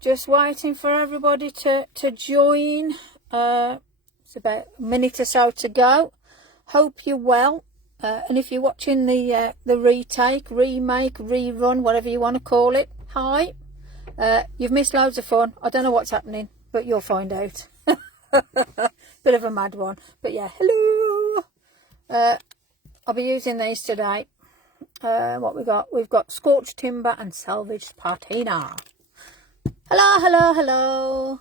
Just waiting for everybody to join. It's about a minute or so to go. Hope you're well. And if you're watching the remake, rerun, whatever you want to call it, hi. You've missed loads of fun. I don't know what's happening, but you'll find out. Bit of a mad one. But yeah, hello. I'll be using these today. What we got? We've got scorched timber and salvaged patina. Hello, hello, hello.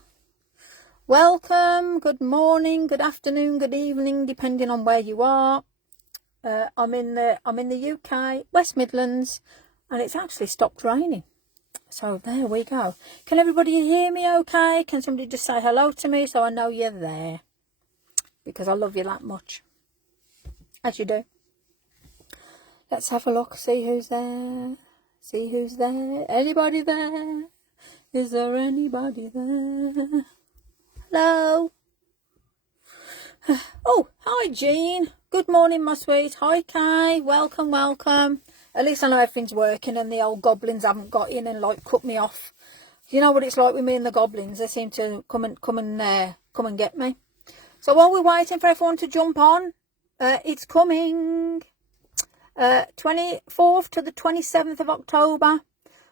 Welcome. Good morning, good afternoon, good evening, depending on where you are. I'm in the UK, West Midlands, and it's actually stopped raining. So there we go. Can everybody hear me okay? Can somebody just say hello to me so I know you're there? Because I love you that much. As you do. Let's have a look, see who's there. See who's there. Anybody there? Is there anybody there? Hello. Oh, hi Jean. Good morning, my sweet. Hi Kay. Welcome, welcome. At least I know everything's working and the old goblins haven't got in and like cut me off. You know what it's like with me and the goblins. They seem to come and get me. So while we're waiting for everyone to jump on, it's coming. 24th to the 27th of October.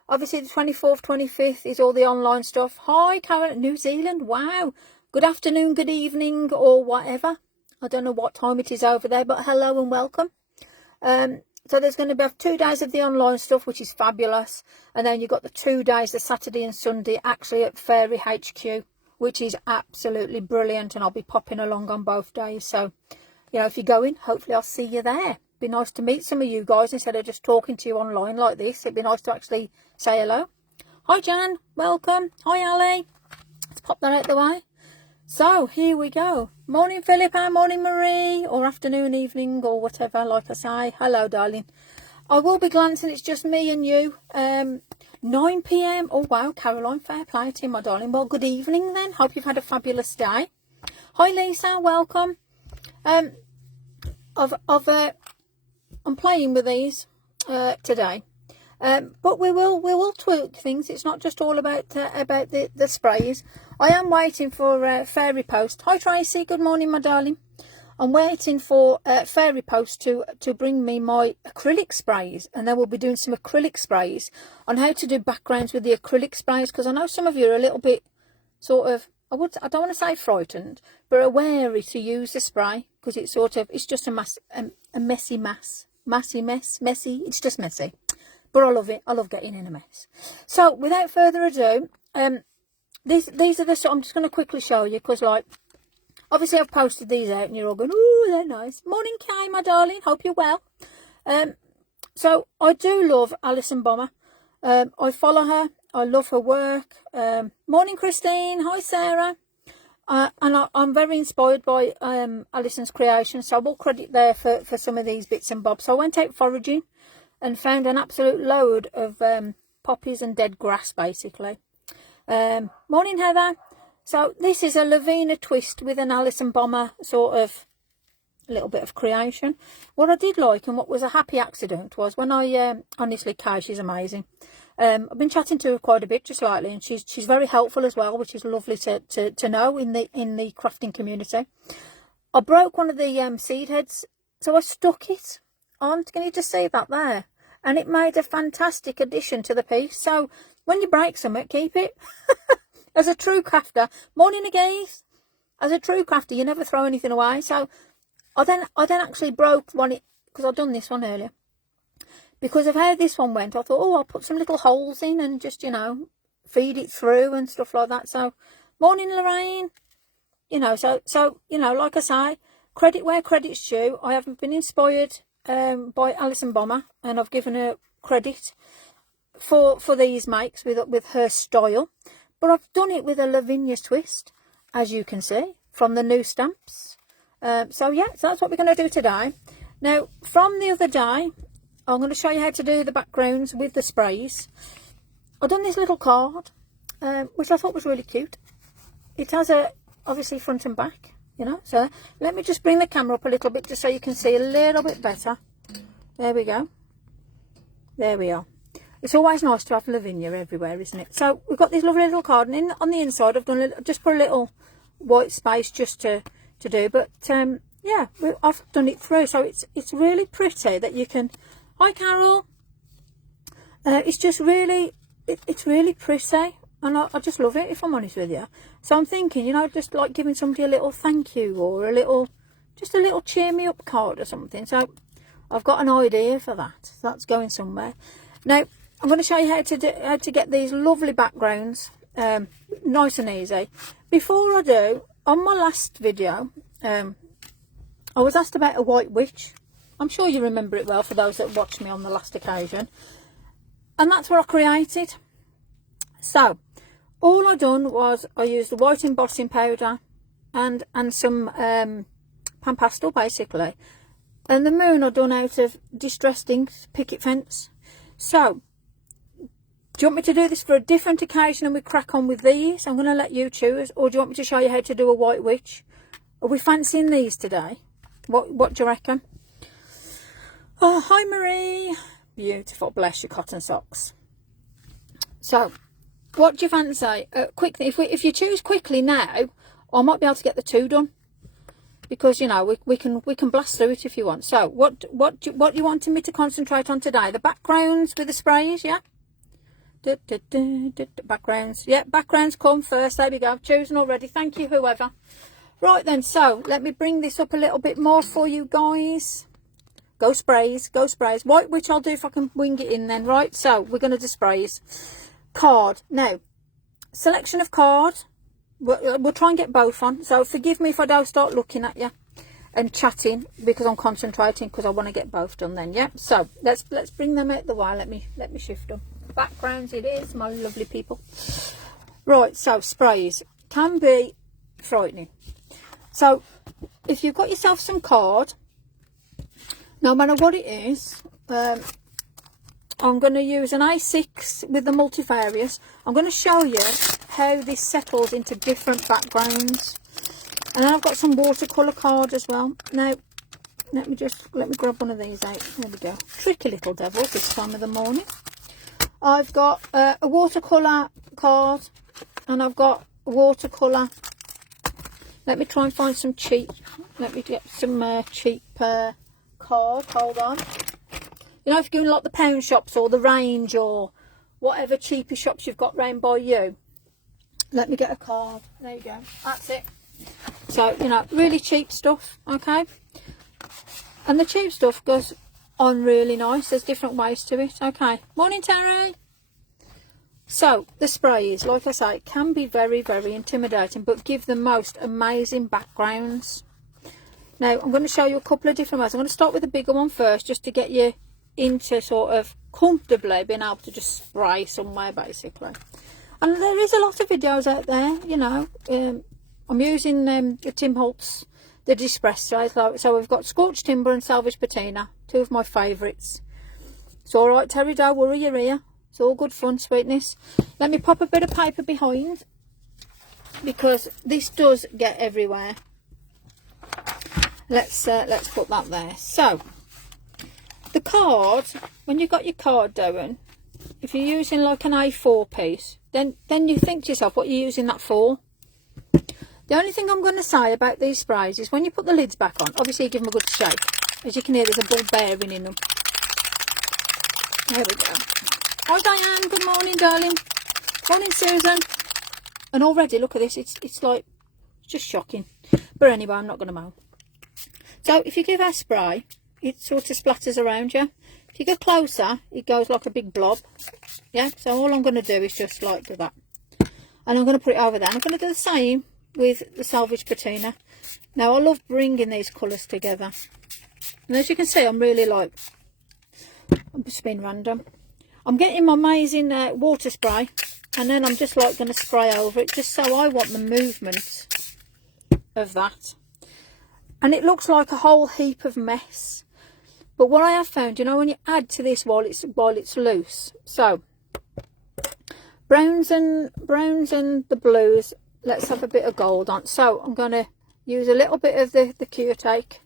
Obviously the 24th, 25th is all the online stuff. Hi Karen, New Zealand. Wow. Good afternoon, good evening, or whatever. I don't know what time it is over there, but hello and welcome. So there's going to be 2 days of the online stuff, which is fabulous. And then you've got the 2 days, the Saturday and Sunday, actually at Fairy HQ, which is absolutely brilliant. And I'll be popping along on both days. So, you know, if you're going, hopefully I'll see you there. Be nice to meet some of you guys instead of just talking to you online like this. It'd be nice to actually say hello. Hi Jan, welcome. Hi Ali. Let's pop that out the way. So here we go. Morning Philippa, morning Marie, or afternoon, evening, or whatever, like I say. Hello darling. I will be glancing, it's just me and you. 9 p.m. Oh wow, Caroline, fair play to you, my darling. Well, good evening then. Hope you've had a fabulous day. Hi Lisa, welcome. I'm playing with these today, but we will tweak things. It's not just all about the sprays. I am waiting for Fairy Post. Hi Tracy, good morning my darling. I'm waiting for Fairy Post to bring me my acrylic sprays, and then we'll be doing some acrylic sprays on how to do backgrounds with the acrylic sprays, because I know some of you are a little bit sort of, I don't want to say frightened, but are wary to use the spray because it's just a messy mess. Messy. It's just messy. But I love it. I love getting in a mess. So without further ado, these are the sort I'm just going to quickly show you because, like, obviously I've posted these out and you're all going, oh, they're nice. Morning, Kay, my darling. Hope you're well. So I do love Alison Bomber. I follow her. I love her work. Morning, Christine. Hi, Sarah. And I'm very inspired by Alison's creation, so I will credit there for some of these bits and bobs. So I went out foraging and found an absolute load of poppies and dead grass, basically. Morning, Heather. So this is a Lavina twist with an Alison Bomber sort of little bit of creation. What I did like and what was a happy accident was when I honestly, Kay, she's amazing. I've been chatting to her quite a bit just lately, and she's very helpful as well, which is lovely to know in the crafting community. I broke one of the seed heads, so I stuck it on. Can you just see that there? And it made a fantastic addition to the piece. So when you break something, keep it. As a true crafter, morning again. As a true crafter, you never throw anything away. So I then actually broke one because I'd done this one earlier. Because of how this one went, I thought, oh, I'll put some little holes in and just, you know, feed it through and stuff like that. So, morning, Lorraine. You know, so you know, like I say, credit where credit's due. I haven't been inspired by Alison Bomber, and I've given her credit for these makes with her style. But I've done it with a Lavinia twist, as you can see, from the new stamps. So, yeah, so that's what we're going to do today. Now, from the other day, I'm going to show you how to do the backgrounds with the sprays. I've done this little card, which I thought was really cute. It has obviously front and back, you know. So let me just bring the camera up a little bit just so you can see a little bit better. There we go. There we are. It's always nice to have Lavinia everywhere, isn't it? So we've got this lovely little card, and on the inside I've done just put a little white space just to do, but yeah, I've done it through, so it's really pretty that you can. Hi Carol. It's just really it's really pretty, and I just love it, if I'm honest with you. So I'm thinking, you know, just like giving somebody a little thank you, or just a little cheer me up card or something. So I've got an idea for that. So that's going somewhere. Now I'm going to show you how to get these lovely backgrounds, nice and easy. Before I do, on my last video, I was asked about a white witch. I'm sure you remember it well, for those that watched me on the last occasion. And that's what I created. So all I done was I used the white embossing powder and some pan pastel, basically. And the moon I done out of distressed ink picket fence. So do you want me to do this for a different occasion and we crack on with these? I'm going to let you choose. Or do you want me to show you how to do a white witch? Are we fancying these today? What do you reckon? Oh, hi Marie. Beautiful. Bless your cotton socks. So, what do you fancy? Quickly, if you choose quickly now, I might be able to get the two done. Because, you know, we can blast through it if you want. So, what you wanted me to concentrate on today? The backgrounds with the sprays, yeah? Backgrounds. Yeah, backgrounds come first. There we go. I've chosen already. Thank you, whoever. Right then, so let me bring this up a little bit more for you guys. Go sprays, go sprays. White witch I'll do if I can wing it in then, right? So we're going to do sprays. Card. Now, selection of card. We'll try and get both on. So forgive me if I don't start looking at you and chatting, because I'm concentrating, because I want to get both done then, yeah? So let's bring them out the way. Let me shift them. Backgrounds it is, my lovely people. Right, so sprays can be frightening. So if you've got yourself some card, no matter what it is, I'm going to use an A6 with the multifarious. I'm going to show you how this settles into different backgrounds. And then I've got some watercolour card as well. Now, let me grab one of these out. There we go. Tricky little devils this time of the morning. I've got a watercolour card, and I've got a watercolour. Let me try and find some cheap. Let me get some cheap card. Hold on. You know, if you're going like the pound shops or the range or whatever cheapy shops you've got round by you. Let me get a card. There you go. That's it. So, you know, really cheap stuff. Okay. And the cheap stuff goes on really nice. There's different ways to it. Okay. Morning, Terry. So the sprays, like I say, can be very, very intimidating, but give the most amazing backgrounds. Now I'm going to show you a couple of different ways. I'm going to start with the bigger one first, just to get you into sort of comfortably being able to just spray somewhere, basically. And there is a lot of videos out there, you know. I'm using the Tim Holtz, the Distress sprays. So we've got Scorched Timber and Salvage Patina, two of my favourites. It's all right, Terry, don't worry, you're here. It's all good fun, sweetness. Let me pop a bit of paper behind, because this does get everywhere. Let's put that there. So the card, when you've got your card doing, if you're using like an A4 piece, then you think to yourself, what you're using that for? The only thing I'm going to say about these sprays is when you put the lids back on, obviously you give them a good shake. As you can hear, there's a ball bearing in them. There we go. Hi Diane, good morning darling. Morning Susan. And already, look at this, it's like, it's just shocking. But anyway, I'm not going to moan. So if you give our spray, it sort of splatters around you. If you go closer, it goes like a big blob. Yeah, so all I'm going to do is just like do that. And I'm going to put it over there. I'm going to do the same with the Salvage Patina. Now I love bringing these colours together. And as you can see, I'm really like, I'm just being random. I'm getting my amazing water spray, and then I'm just like going to spray over it, just so I want the movement of that. And it looks like a whole heap of mess. But what I have found, you know, when you add to this while it's loose. So browns and the blues. Let's have a bit of gold on. So I'm going to use a little bit of the Cure Take.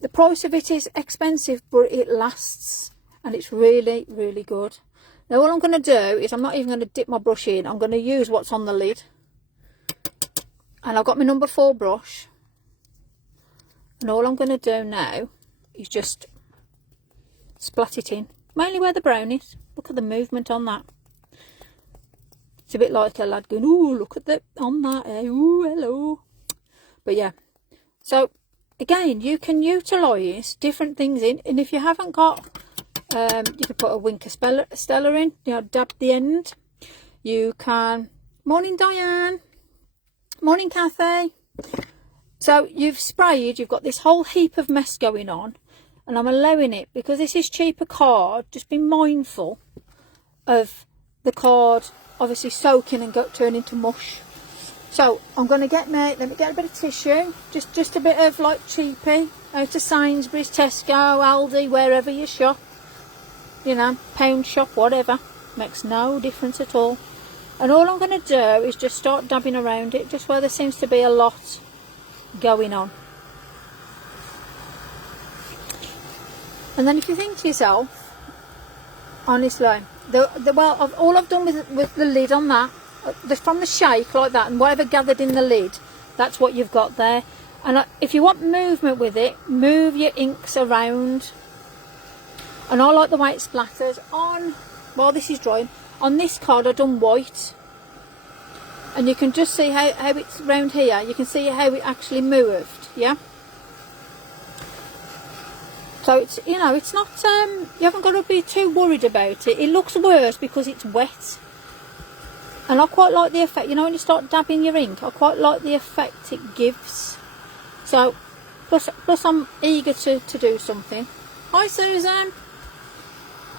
The price of it is expensive, but it lasts. and it's really, really good. Now all I'm going to do is I'm not even going to dip my brush in. I'm going to use what's on the lid. And I've got my number 4 brush. And all I'm going to do now is just splat it in. Mainly where the brown is. Look at the movement on that. It's a bit like a lad going, ooh, look at the, on that. Ooh, hello. But yeah. So, again, you can utilise different things in. And if you haven't got, you can put a Winker Stella in. You know, dab the end. You can, morning Diane. Morning Kathy. So you've sprayed, you've got this whole heap of mess going on, and I'm allowing it because this is cheaper card. Just be mindful of the card obviously soaking and turn into mush. So I'm going to let me get a bit of tissue, just a bit of like cheapy, out of Sainsbury's, Tesco, Aldi, wherever you shop, you know, pound shop, whatever, makes no difference at all. And all I'm going to do is just start dabbing around it, just where there seems to be a lot going on. And then if you think to yourself, honestly, well, all I've done with the lid on that, from the shake like that, and whatever gathered in the lid, that's what you've got there. And if you want movement with it, move your inks around. And I like the way it splatters on, while this is drying. On this card I've done white, and you can just see how it's round here. You can see how it actually moved, yeah. So it's, you know, it's not, you haven't got to be too worried about it. It looks worse because it's wet, and I quite like the effect, you know, when you start dabbing your ink, I quite like the effect it gives. So plus I'm eager to do something. Hi Susan,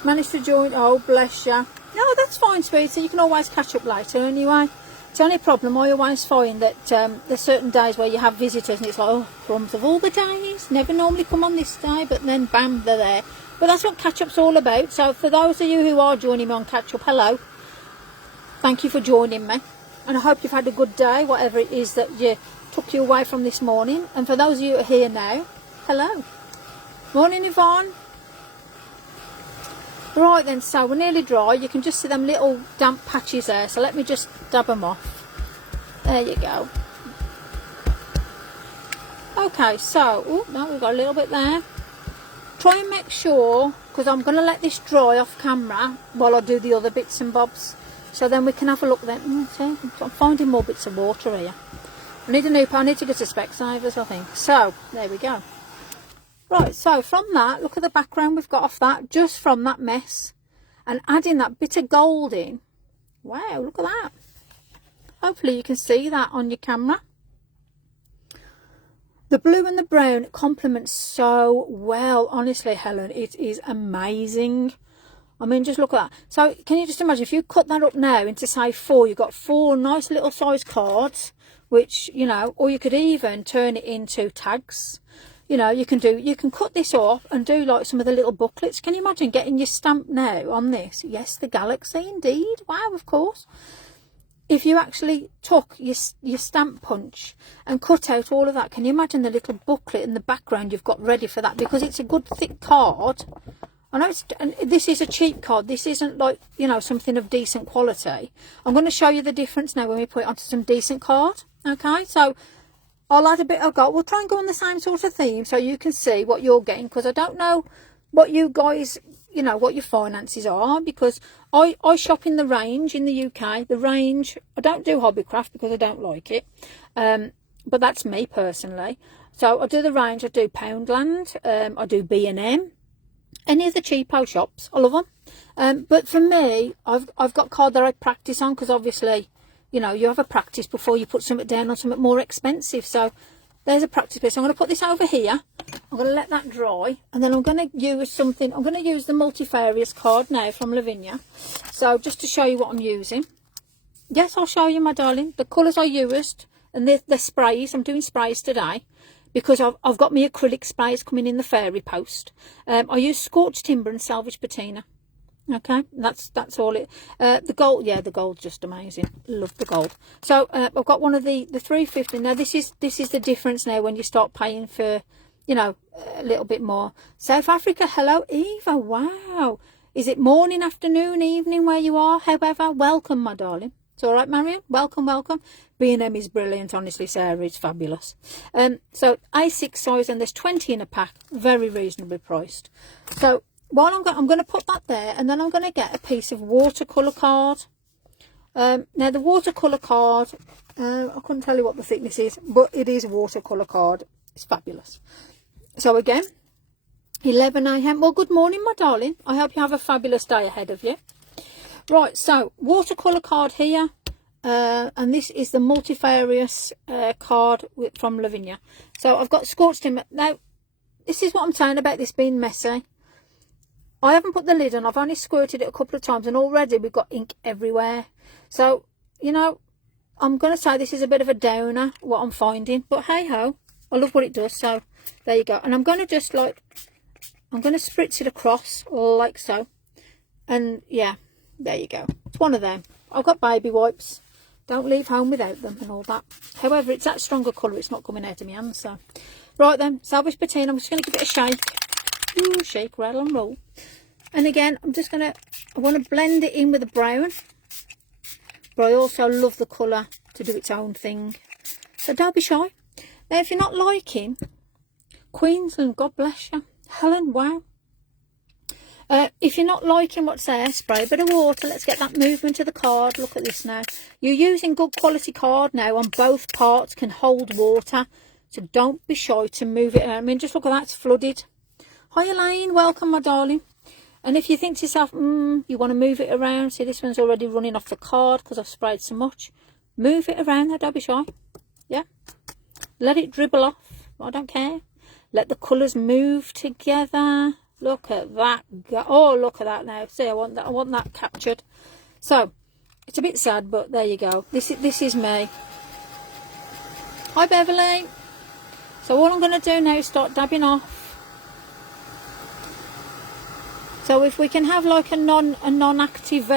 managed to join. Oh bless you. No, that's fine, sweetie. You can always catch up later anyway. It's the only problem, I always find that there's certain days where you have visitors and it's like, oh, crumbs, of all the days, never normally come on this day, but then bam, they're there. But that's what catch up's all about. So for those of you who are joining me on catch up, hello. Thank you for joining me. And I hope you've had a good day, whatever it is that took you away from this morning. And for those of you who are here now, hello. Morning Yvonne. Right then, so we're nearly dry. You can just see them little damp patches there. So let me just dab them off. There you go. Okay, so, oh no, we've got a little bit there. Try and make sure, because I'm going to let this dry off camera while I do the other bits and bobs. So then we can have a look then. See, I'm finding more bits of water here. I need a new pair. I need to get a Specsavers, I think. So, there we go. Right, so from that, look at the background we've got off that, just from that mess. And adding that bit of gold in. Wow, look at that. Hopefully you can see that on your camera. The blue and the brown complement so well. Honestly, Helen, it is amazing. I mean, just look at that. So, can you just imagine, if you cut that up now into, say, 4, you've got 4 nice little size cards, which, you know, or you could even turn it into tags. You know, you can cut this off and do like some of the little booklets. Can you imagine getting your stamp now on this? Yes, the Galaxy indeed. Wow, of course. If you actually took your stamp punch and cut out all of that, can you imagine the little booklet in the background you've got ready for that? Because it's a good thick card. I know this is a cheap card. This isn't like, you know, something of decent quality. I'm going to show you the difference now when we put it onto some decent card. Okay, so I'll add a bit of gold. We'll try and go on the same sort of theme so you can see what you're getting, because I don't know what you guys, you know, what your finances are, because I shop in the Range in the UK. The Range, I don't do Hobbycraft because I don't like it, but that's me personally. So I do the Range, I do Poundland, I do B&M, any of the cheapo shops, I love them. But for me, I've got card that I practice on, because obviously, you know, you have a practice before you put something down on something more expensive. So there's a practice bit. So I'm going to put this over here. I'm going to let that dry. And then I'm going to use something. I'm going to use the multifarious card now from Lavinia. So just to show you what I'm using. Yes, I'll show you, my darling. The colours I used. And the sprays. I'm doing sprays today, because I've got my acrylic sprays coming in the fairy post. I use Scorched Timber and Salvage Patina. Okay, that's all it. The gold, yeah, the gold's just amazing. Love the gold. So I've got one of the 350. Now this is the difference now when you start paying for you know, a little bit more. South Africa, hello Eva, wow. Is it morning, afternoon, evening where you are? However, welcome, my darling. It's all right, Marion. Welcome, welcome. B&M is brilliant, honestly, Sarah. It's fabulous. So A6 size, and there's 20 in a pack. Very reasonably priced. So while I'm going to put that there, and then I'm going to get a piece of watercolour card. Now the watercolour card, I couldn't tell you what the thickness is, but it is a watercolour card. It's fabulous. So again, 11 AM. Well, good morning, my darling. I hope you have a fabulous day ahead of you. Right, so watercolour card here, and this is the multifarious card from Lavinia. So I've got scorched timber. Now, this is what I'm saying about this being messy. I haven't put the lid on. I've only squirted it a couple of times, and already we've got ink everywhere. So, you know, I'm going to say this is a bit of a downer, what I'm finding. But hey-ho, I love what it does. So, there you go. And I'm going to just, like, I'm going to spritz it across, like so. And, yeah. There you go. It's one of them. I've got baby wipes. Don't leave home without them and all that. However, it's that stronger colour. It's not coming out of my hands. So, right then. Salvage patina. I'm just going to give it a shake. Ooh, shake, rattle and roll. And again, I'm just going to... I want to blend it in with the brown. But I also love the colour to do its own thing. So don't be shy. Now, if you're not liking Queensland, God bless you. Helen, wow. If you're not liking what's there, spray a bit of water. Let's get that movement to the card. Look at this now. You're using good quality card now on both parts, can hold water. So don't be shy to move it around. I mean, just look at that, it's flooded. Hi Elaine, welcome my darling. And if you think to yourself, you want to move it around. See, this one's already running off the card because I've sprayed so much. Move it around there, don't be shy. Yeah. Let it dribble off. I don't care. Let the colours move together. Look at that. Oh, look at that now. See, I want that captured. So, it's a bit sad, but there you go. This is me. Hi, Beverly. So, all I'm going to do now is start dabbing off. So, if we can have like a non-active...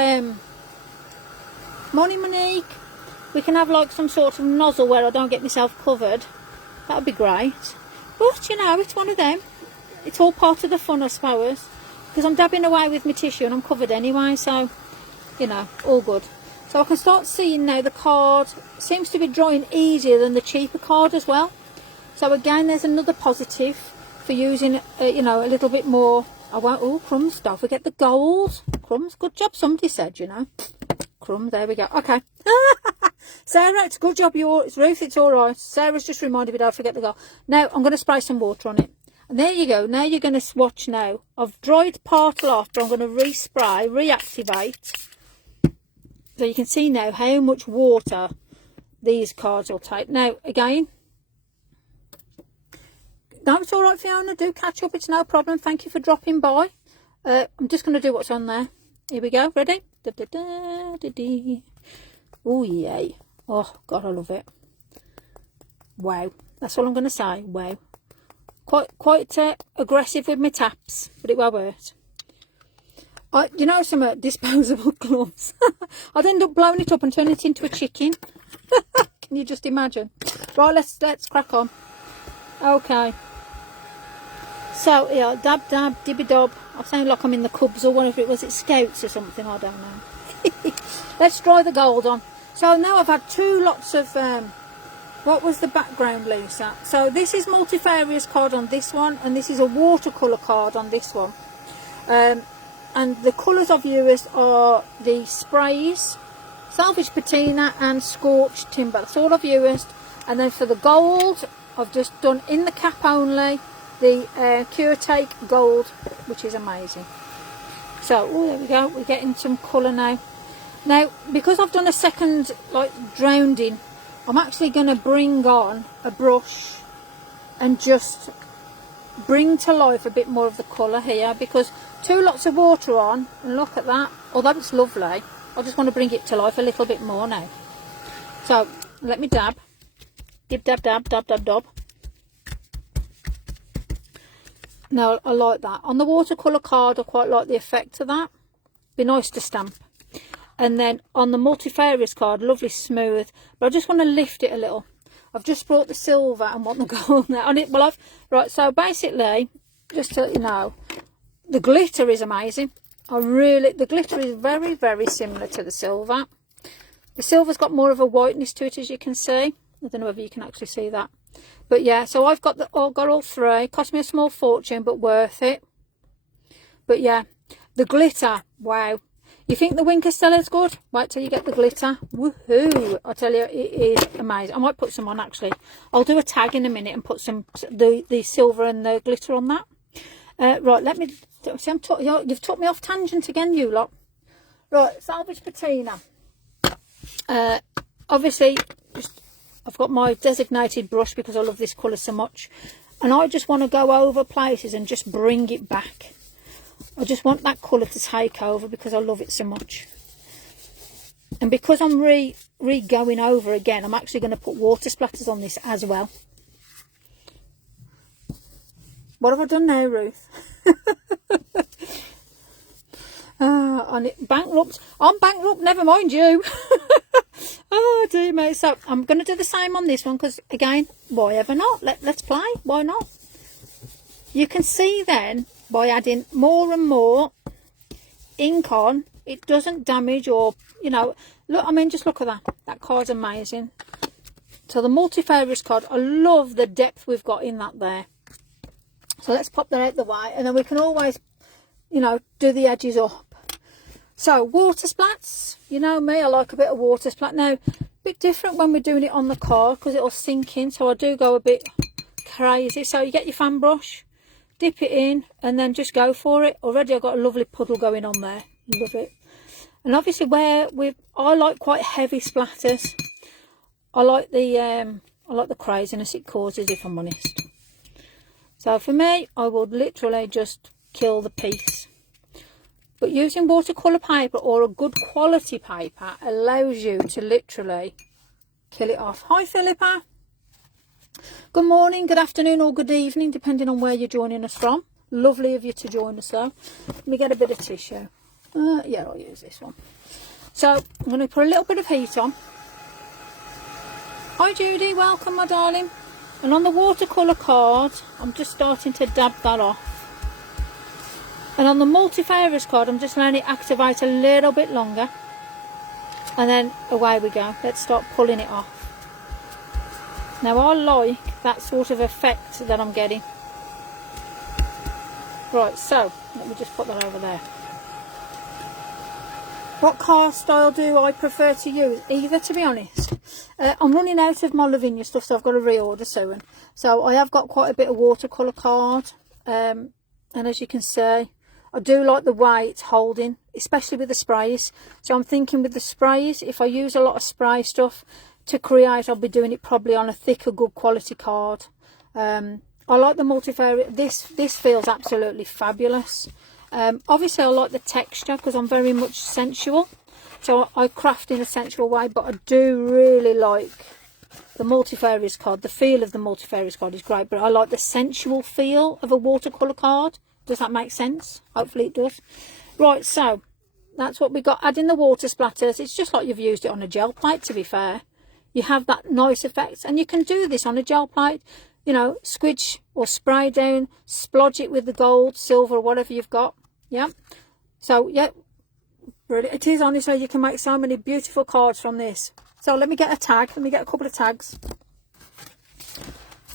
Morning, Monique. We can have like some sort of nozzle where I don't get myself covered. That would be great. But, you know, it's one of them. It's all part of the fun, I suppose, because I'm dabbing away with my tissue and I'm covered anyway, so, you know, all good. So I can start seeing now the card seems to be drying easier than the cheaper card as well. So again, there's another positive for using, you know, a little bit more. I won't, oh, crumbs, don't forget the gold. Crumbs, good job, somebody said, you know. Crumbs, there we go. Okay. Sarah, it's a good job, it's Ruth, it's all right. Sarah's just reminded me, don't forget the gold. Now, I'm going to spray some water on it. And there you go. Now you're going to swatch now. I've dried part off, but I'm going to respray, reactivate. So you can see now how much water these cards will take. Now, again, no, it's all right, Fiona. Do catch up. It's no problem. Thank you for dropping by. I'm just going to do what's on there. Here we go. Ready? Da, da, da, da, da. Oh, yay. Oh, God, I love it. Wow. That's all I'm going to say. Wow. Quite aggressive with my taps, but it won't hurt. You know, some disposable gloves. I'd end up blowing it up and turning it into a chicken. Can you just imagine? Right, let's crack on. Okay. So yeah, dab dab dibby dob. I sound like I'm in the Cubs or whatever it was. It's Scouts or something. I don't know. Let's dry the gold on. So now I've had 2 lots of. What was the background, Lisa? So this is multifarious card on this one, and this is a watercolour card on this one. And the colours I've used are the sprays, salvage patina and scorched timber. That's all I've used. And then for the gold, I've just done in the cap only the Cure Take Gold, which is amazing. So, oh, there we go. We're getting some colour now. Now, because I've done a second, like, drowned in, I'm actually going to bring on a brush and just bring to life a bit more of the colour here, because 2 lots of water on, and look at that, although it's lovely, I just want to bring it to life a little bit more now. So let me dab, dib dab dab dab dab dab. Now I like that. On the watercolour card I quite like the effect of that, be nice to stamp. And then on the multifarious card, lovely smooth, but I just want to lift it a little. I've just brought the silver and want the gold now on it. Well, right, so basically, just to let you know, the glitter is amazing. The glitter is very, very similar to the silver. The silver's got more of a whiteness to it, as you can see. I don't know whether you can actually see that. But yeah, so I've got all three. Cost me a small fortune, but worth it. But yeah, the glitter, wow. You think the Wink Castella's good? Wait till you get the glitter. Woohoo! I tell you, it is amazing. I might put some on, actually. I'll do a tag in a minute and put some the silver and the glitter on that. Right, let me... See, you've took me off tangent again, you lot. Right, salvage patina. Obviously, I've got my designated brush because I love this colour so much. And I just want to go over places and just bring it back. I just want that colour to take over because I love it so much. And because I'm going over again, I'm actually going to put water splatters on this as well. What have I done now, Ruth? Bankrupt. I'm bankrupt, never mind you. Oh dear me. So I'm going to do the same on this one because, again, why ever not? Let's play. Why not? You can see then, by adding more and more ink on, it doesn't damage or, you know, look, I mean, just look at that. That card's amazing. So the multifarious card, I love the depth we've got in that there. So let's pop that out the way, and then we can always, you know, do the edges up. So water splats, you know me, I like a bit of water splat. Now, a bit different when we're doing it on the card because it'll sink in, so I do go a bit crazy. So you get your fan brush, dip it in, and then just go for it. Already I've got a lovely puddle going on there. Love it. And obviously I like quite heavy splatters. I like the craziness it causes, if I'm honest. So for me, I would literally just kill the piece. But using watercolour paper or a good quality paper allows you to literally kill it off. Hi Philippa. Good morning, good afternoon or good evening, depending on where you're joining us from. Lovely of you to join us though. Let me get a bit of tissue. Yeah, I'll use this one. So I'm going to put a little bit of heat on. Hi Judy, welcome my darling. And on the watercolour card, I'm just starting to dab that off. And on the multifarious card, I'm just letting it activate a little bit longer. And then away we go. Let's start pulling it off. Now I like that sort of effect that I'm getting. Right, so let me just put that over there. What card style do I prefer to use? Either, to be honest. I'm running out of my Lavinia stuff, so I've got to reorder soon. So I have got quite a bit of watercolour card. And as you can see, I do like the way it's holding, especially with the sprays. So I'm thinking with the sprays, if I use a lot of spray stuff to create, I'll be doing it probably on a thicker, good quality card. I like the multivariate. This feels absolutely fabulous. Obviously I like the texture because I'm very much sensual, so I craft in a sensual way, but I do really like the multifarious card. The feel of the multifarious card is great, but I like the sensual feel of a watercolour card. Does that make sense? Hopefully it does. Right, so that's what we got. Adding the water splatters, it's just like you've used it on a gel plate, to be fair. You have that nice effect, and you can do this on a gel plate, you know, squidge or spray down, splodge it with the gold, silver, whatever you've got. Yeah, so yeah, brilliant. It is, honestly, you can make so many beautiful cards from this. So let me get a tag. Let me get a couple of tags.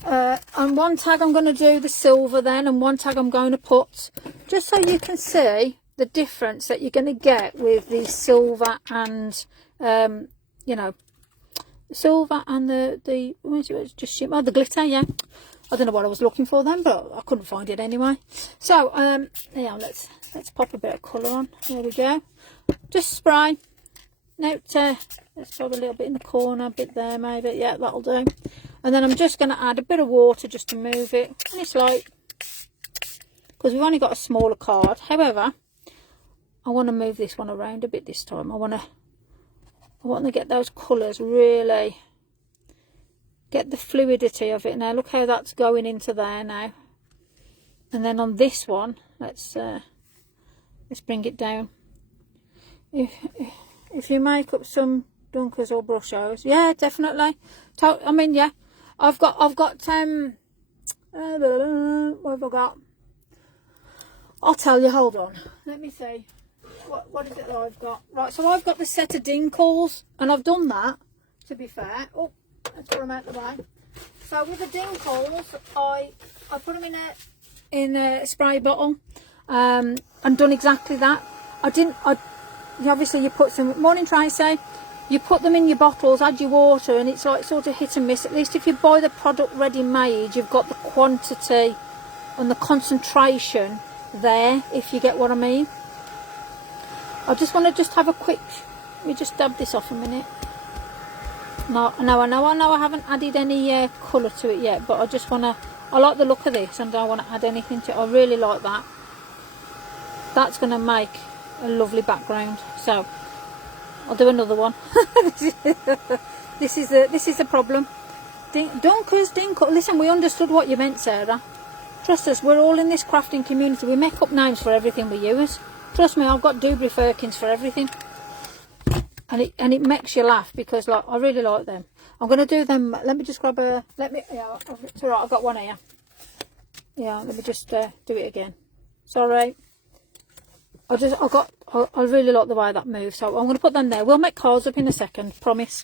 On one tag I'm going to do the silver then, and one tag I'm going to put, just so you can see the difference that you're going to get with the silver and, you know, the silver and the just shimmer, the glitter, yeah. I don't know what I was looking for then, but I couldn't find it anyway. So, yeah, let's pop a bit of colour on. There we go. Just spray. Now, let's put a little bit in the corner, a bit there maybe. Yeah, that'll do. And then I'm just going to add a bit of water just to move it. And it's like, because we've only got a smaller card. However, I want to move this one around a bit this time. I want to get those colours really, get the fluidity of it. Now look how that's going into there now. And then on this one, let's bring it down. If you make up some dunkers or brushos, yeah, definitely. I mean, yeah, I've got what have I got? I'll tell you, hold on. Let me see. What is it that I've got? Right, so I've got the set of dinkles, and I've done that, to be fair. Oh, let's put them out the way. So with the dinkles, I put them in a spray bottle, and done exactly that. Obviously you put some, morning Tracy, you put them in your bottles, add your water, and it's like sort of hit and miss. At least if you buy the product ready made, you've got the quantity and the concentration there, if you get what I mean. I just want to just have a quick, let me just dab this off a minute. No, I know I haven't added any colour to it yet, but I just want to, I like the look of this and I don't want to add anything to it. I really like that. That's going to make a lovely background. So I'll do another one. This is the problem. Dinkle. Listen, we understood what you meant, Sarah. Trust us, we're all in this crafting community. We make up names for everything we use. Trust me, I've got Dubry Firkins for everything. And it makes you laugh because like I really like them. I'm going to do them. Let me just grab a. Yeah, it's alright. I've got one here. Yeah, let me just do it again. Sorry. I really like the way that moves, so I'm going to put them there. We'll make cards up in a second, promise.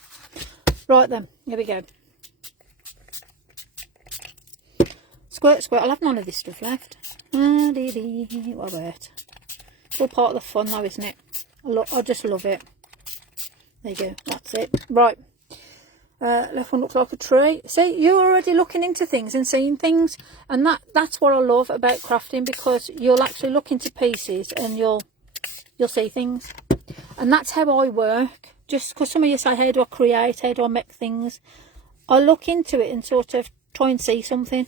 Right then, here we go. Squirt, squirt. I'll have none of this stuff left. What about? It's all part of the fun though, isn't it? I just love it. There you go, that's it. Right, left one looks like a tree. See, you're already looking into things and seeing things, and that's what I love about crafting, because you'll actually look into pieces and you'll see things. And that's how I work. Just because some of you say, how do I create, how do I make things? I look into it and sort of try and see something.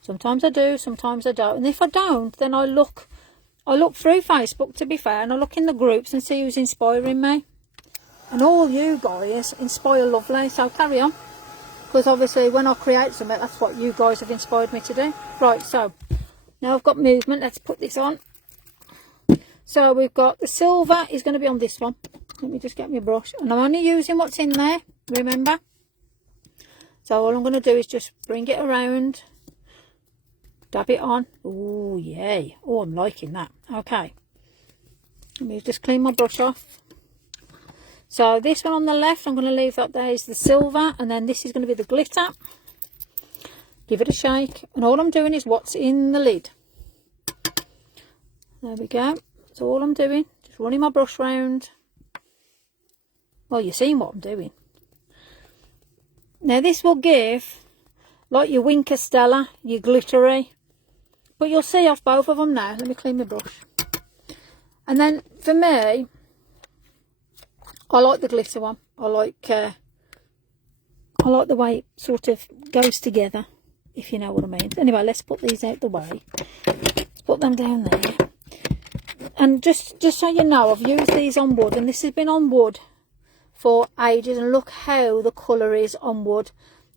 Sometimes I do, sometimes I don't. And if I don't, then I look through Facebook, to be fair, and I look in the groups and see who's inspiring me. And all you guys inspire lovely, so carry on. Because obviously when I create something, that's what you guys have inspired me to do. Right, so now I've got movement. Let's put this on. So we've got the silver is going to be on this one. Let me just get my brush. And I'm only using what's in there, remember. So all I'm going to do is just bring it around. Dab it on. Oh, yay. Oh, I'm liking that. Okay. Let me just clean my brush off. So this one on the left, I'm going to leave that there is the silver, and then this is going to be the glitter. Give it a shake, and all I'm doing is what's in the lid. There we go. That's all I'm doing. Just running my brush round. Well, you're seeing what I'm doing. Now this will give, like your Winker Stella, your glittery, but you'll see off both of them now. Let me clean my brush. And then for me, I like the glitter one. I like the way it sort of goes together, if you know what I mean. Anyway, let's put these out the way. Let's put them down there. And just so you know, I've used these on wood, and this has been on wood for ages. And look how the colour is on wood.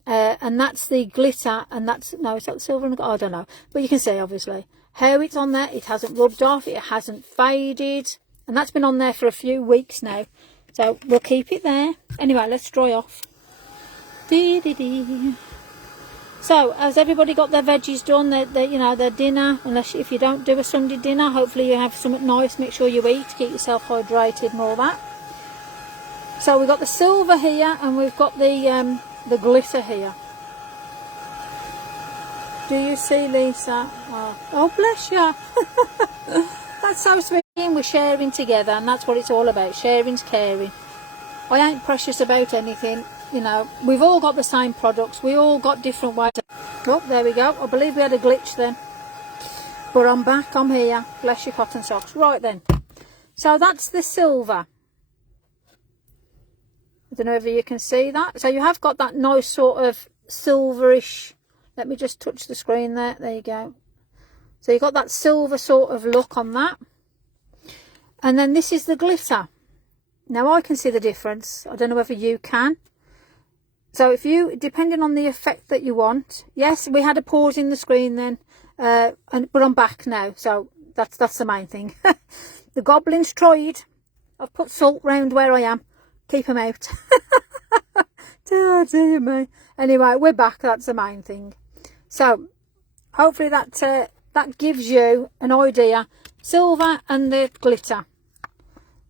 And that's the glitter, and that's, no, is that the silver and gold? I don't know. But you can see, obviously, how it's on there. It hasn't rubbed off. It hasn't faded. And that's been on there for a few weeks now. So we'll keep it there. Anyway, let's dry off. So has everybody got their veggies done? Their dinner. Unless if you don't do a Sunday dinner, hopefully you have something nice. Make sure you eat, keep yourself hydrated and all that. So we've got the silver here, and we've got the glitter here. Do you see, Lisa? Oh bless you. That's so sweet. We're sharing together, and that's what it's all about. Sharing's caring. I ain't precious about anything, you know. We've all got the same products. We all got different ways. Oh, there we go. I believe we had a glitch then. But I'm back. I'm here. Bless your cotton socks. Right then. So that's the silver. I don't know if you can see that. So you have got that nice sort of silverish. Let me just touch the screen there. There you go. So you've got that silver sort of look on that. And then this is the glitter. Now I can see the difference. I don't know whether you can. So if you, depending on the effect that you want. Yes, we had a pause in the screen then. But I'm back now. So that's the main thing. The goblins tried. I've put salt round where I am. Keep them out. Oh, dear me. Anyway, we're back. That's the main thing. So, hopefully that gives you an idea. Silver and the glitter.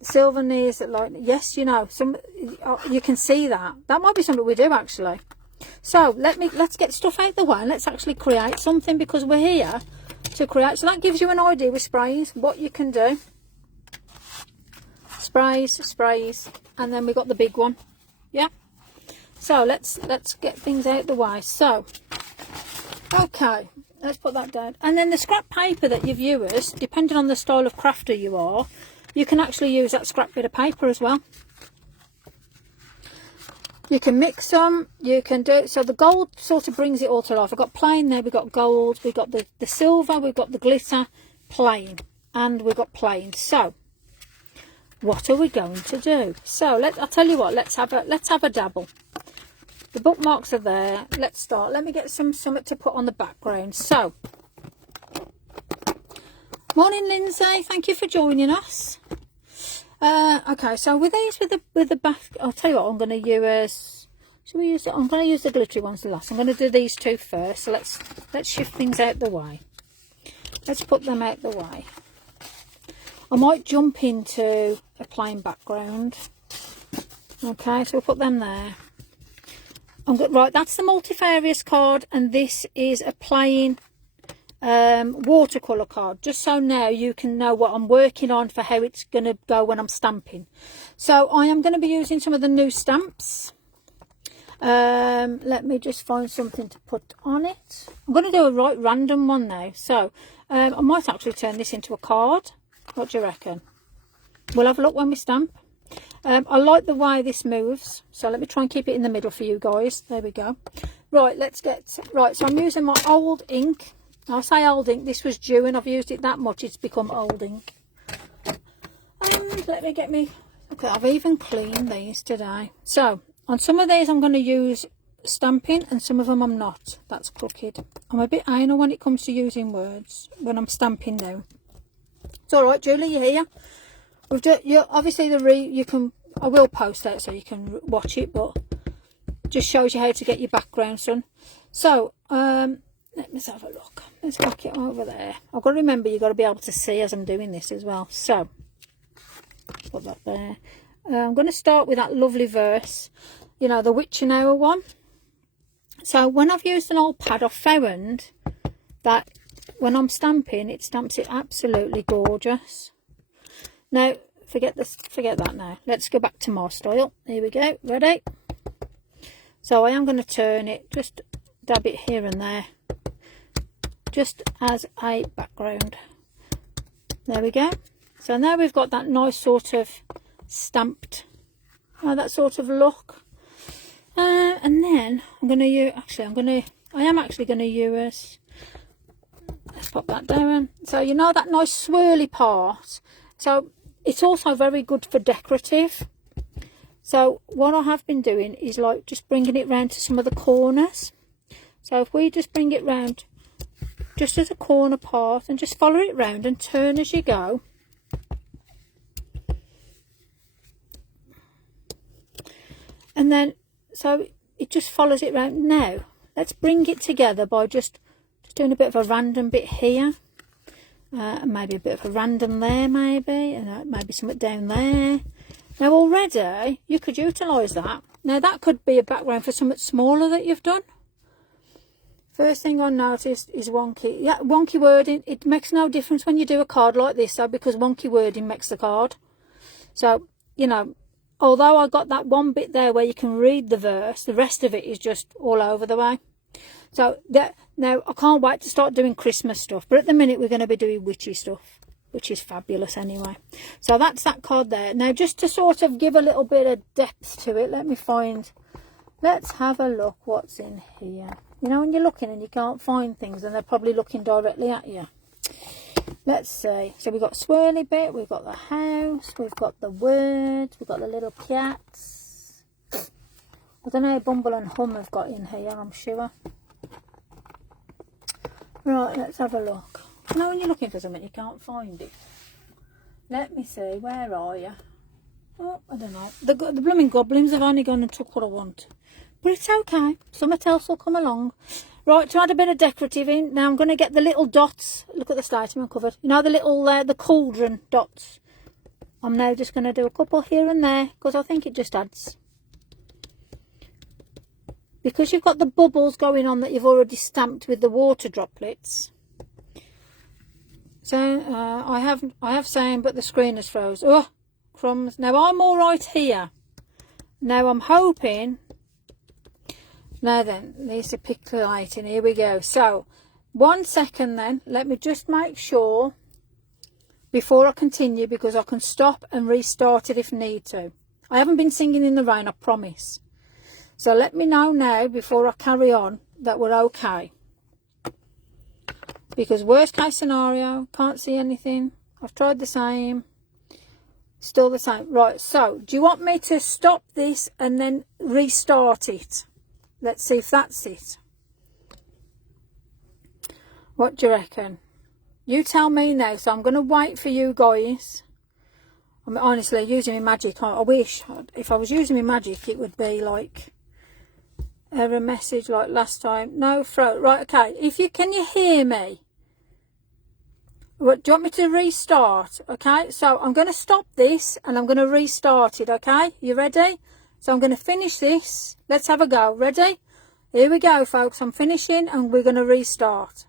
Silver nears like, yes, you know, you can see that. That might be something we do actually. So let's get stuff out the way and let's actually create something, because we're here to create. So that gives you an idea with sprays what you can do. Sprays, and then we got the big one. Yeah. So let's get things out the way. So okay, let's put that down. And then the scrap paper that you've used, depending on the style of crafter you are, you can actually use that scrap bit of paper as well. You can mix them, you can do it. So the gold sort of brings it all to life. We've got plain there, we've got gold, we've got the silver, we've got the glitter, plain, and we've got plain. So what are we going to do? So I'll tell you what, let's have a dabble. The bookmarks are there. Let's start. Let me get something to put on the background. So morning, Lindsay, thank you for joining us. Okay, so with these, with the back, I'll tell you what I'm going to use. Should we use it? I'm going to use the glittery ones last. I'm going to do these two first. So let's shift things out the way. Let's put them out the way. I might jump into a plain background. Okay, so we'll put them there. Right, that's the multifarious card, and this is a plain watercolour card, just so now you can know what I'm working on for how it's going to go when I'm stamping. So I am going to be using some of the new stamps. Let me just find something to put on it. I'm going to do a right random one now. So I might actually turn this into a card. What do you reckon? We'll have a look when we stamp. I like the way this moves, so let me try and keep it in the middle for you guys. There we go. Right, so I'm using my old ink. I say old ink, this was due and I've used it that much, it's become old ink. Let me get me, okay, I've even cleaned these today. So on some of these I'm going to use stamping and some of them I'm not. That's crooked. I'm a bit anal when it comes to using words when I'm stamping now. It's alright, Julie, you're here. Obviously I will post that so you can watch it, but just shows you how to get your background done. So let me have a look. Let's back it over there. I've got to remember, you've got to be able to see as I'm doing this as well. So put that there. I'm going to start with that lovely verse, you know, the witching hour one. So when I've used an old pad, I've found that when I'm stamping, it stamps it absolutely gorgeous. Now forget that now. Let's go back to my style. Here we go. Ready? So I am going to turn it, just dab it here and there, just as a background. There we go. So now we've got that nice sort of stamped, that sort of look. And then I'm going to use, I am actually going to use, let's pop that down. So you know that nice swirly part. So it's also very good for decorative. So what I have been doing is like just bringing it round to some of the corners. So if we just bring it round just as a corner part and just follow it round and turn as you go. And then, so it just follows it round. Now, let's bring it together by just doing a bit of a random bit here. And maybe a bit of a random there, maybe, and maybe something down there. Now already you could utilise that. Now that could be a background for something smaller that you've done. First thing I noticed is wonky wording. It makes no difference when you do a card like this, though, because wonky wording makes the card. So, you know, although I got that one bit there where you can read the verse, the rest of it is just all over the way. So now I can't wait to start doing Christmas stuff, but at the minute we're going to be doing witchy stuff, which is fabulous anyway. So that's that card there. Now just to sort of give a little bit of depth to it, let's have a look what's in here. You know, when you're looking and you can't find things and they're probably looking directly at you. Let's see. So we've got swirly bit, we've got the house, we've got the words, we've got the little cats. I don't know how Bumble and Hum have got in here, I'm sure. Right, let's have a look. You know when you're looking for something you can't find it. Let me see, where are you? Oh, I don't know. The blooming goblins have only gone and took what I want. But it's okay. Something else will come along. Right, to add a bit of decorative in. Now I'm going to get the little dots. Look at the state I'm covered. You know the little, the cauldron dots. I'm now just going to do a couple here and there because I think it just adds. Because you've got the bubbles going on that you've already stamped with the water droplets. So I have saying, but the screen has froze. Oh, crumbs. Now I'm all right here. Now I'm hoping. Now then, Lisa picked lighting. Here we go. So 1 second then. Let me just make sure before I continue, because I can stop and restart it if need to. I haven't been singing in the rain, I promise. So let me know now before I carry on that we're okay. Because worst case scenario, can't see anything. I've tried the same. Still the same. Right, so do you want me to stop this and then restart it? Let's see if that's it. What do you reckon? You tell me now. So I'm going to wait for you guys. I mean, honestly, using my magic, I wish if I was using my magic it would be like error message like last time. No throat. Right, okay. Can you hear me? What, do you want me to restart? Okay, so I'm going to stop this and I'm going to restart it. Okay, you ready? So I'm going to finish this. Let's have a go. Ready? Here we go, folks. I'm finishing and we're going to restart.